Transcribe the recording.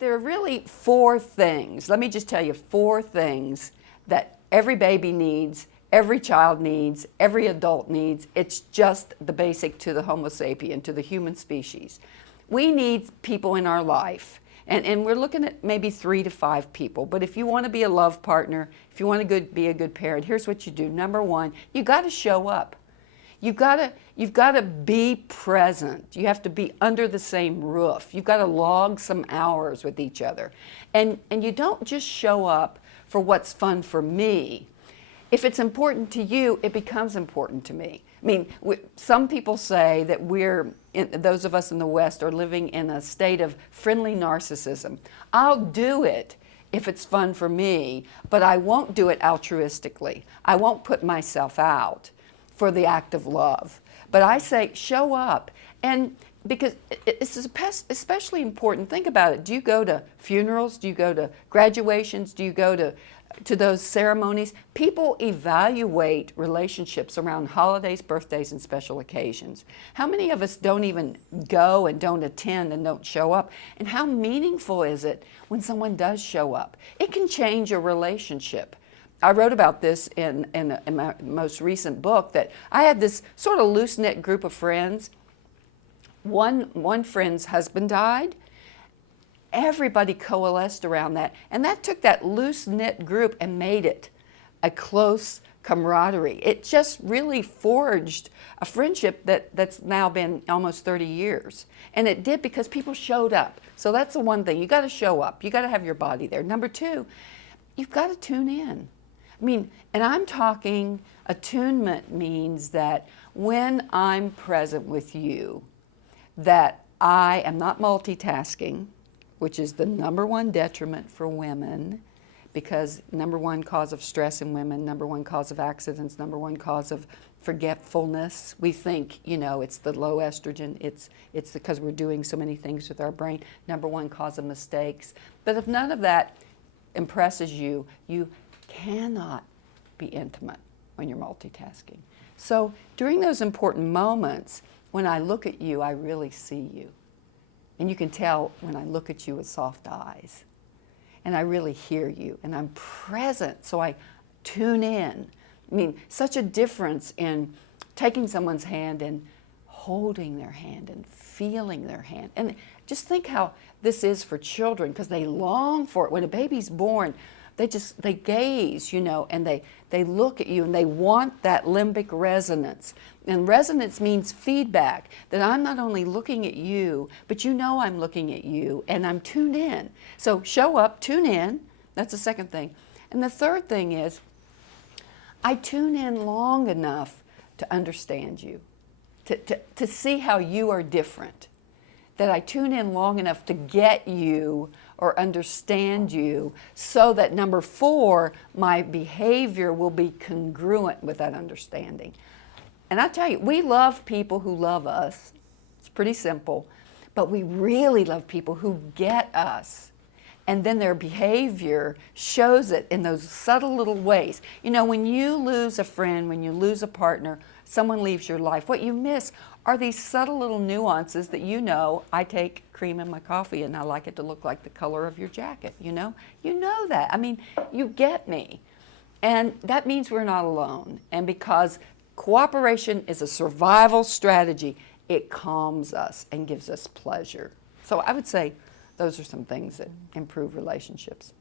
there are really four things. Let me just tell you four things that every baby needs, every child needs, every adult needs. It's just the basic to the Homo sapien, to the human species. We need people in our life. And we're looking at maybe 3 to 5 people. But if you want to be a love partner, if you want to be a good parent, here's what you do. Number one, you got to show up. You've got to be present. You have to be under the same roof. You've got to log some hours with each other. And you don't just show up for what's fun for me. If it's important to you, it becomes important to me. I mean, some people say that those of us in the West are living in a state of friendly narcissism. I'll do it if it's fun for me, but I won't do it altruistically. I won't put myself out for the act of love. But I say, show up. And because it's especially important, think about it. Do you go to funerals? Do you go to graduations? Do you go to those ceremonies? People evaluate relationships around holidays, birthdays, and special occasions. How many of us don't even go and don't attend and don't show up? And how meaningful is it when someone does show up? It can change a relationship. I wrote about this in my most recent book, that I had this sort of loose-knit group of friends. One friend's husband died. Everybody coalesced around that, and that took that loose-knit group and made it a close camaraderie. It just really forged a friendship that's now been almost 30 years. And it did because people showed up. So that's the one thing. You got to show up. You got to have your body there. Number two, you've got to tune in. I mean, and I'm talking, attunement means that when I'm present with you, that I am not multitasking, which is the number one detriment for women, because number one cause of stress in women, number one cause of accidents, number one cause of forgetfulness. We think, it's the low estrogen, it's because we're doing so many things with our brain, number one cause of mistakes. But if none of that impresses you, you cannot be intimate when you're multitasking. So during those important moments, when I look at you, I really see you. And you can tell when I look at you with soft eyes. And I really hear you. And I'm present, so I tune in. I mean, such a difference in taking someone's hand and holding their hand and feeling their hand. And just think how this is for children, because they long for it. When a baby's born, they gaze, and they look at you, and they want that limbic resonance. And resonance means feedback, that I'm not only looking at you, but I'm looking at you, and I'm tuned in. So show up, tune in. That's the second thing. And the third thing is, I tune in long enough to understand you, to see how you are different. That I tune in long enough to get you or understand you, so that number 4, my behavior will be congruent with that understanding. And I tell you, we love people who love us. It's pretty simple. But we really love people who get us. And then their behavior shows it in those subtle little ways. When you lose a friend, when you lose a partner, someone leaves your life, what you miss are these subtle little nuances that I take cream in my coffee and I like it to look like the color of your jacket, You know that. I mean, you get me. And that means we're not alone. And because cooperation is a survival strategy, it calms us and gives us pleasure. So I would say those are some things that improve relationships.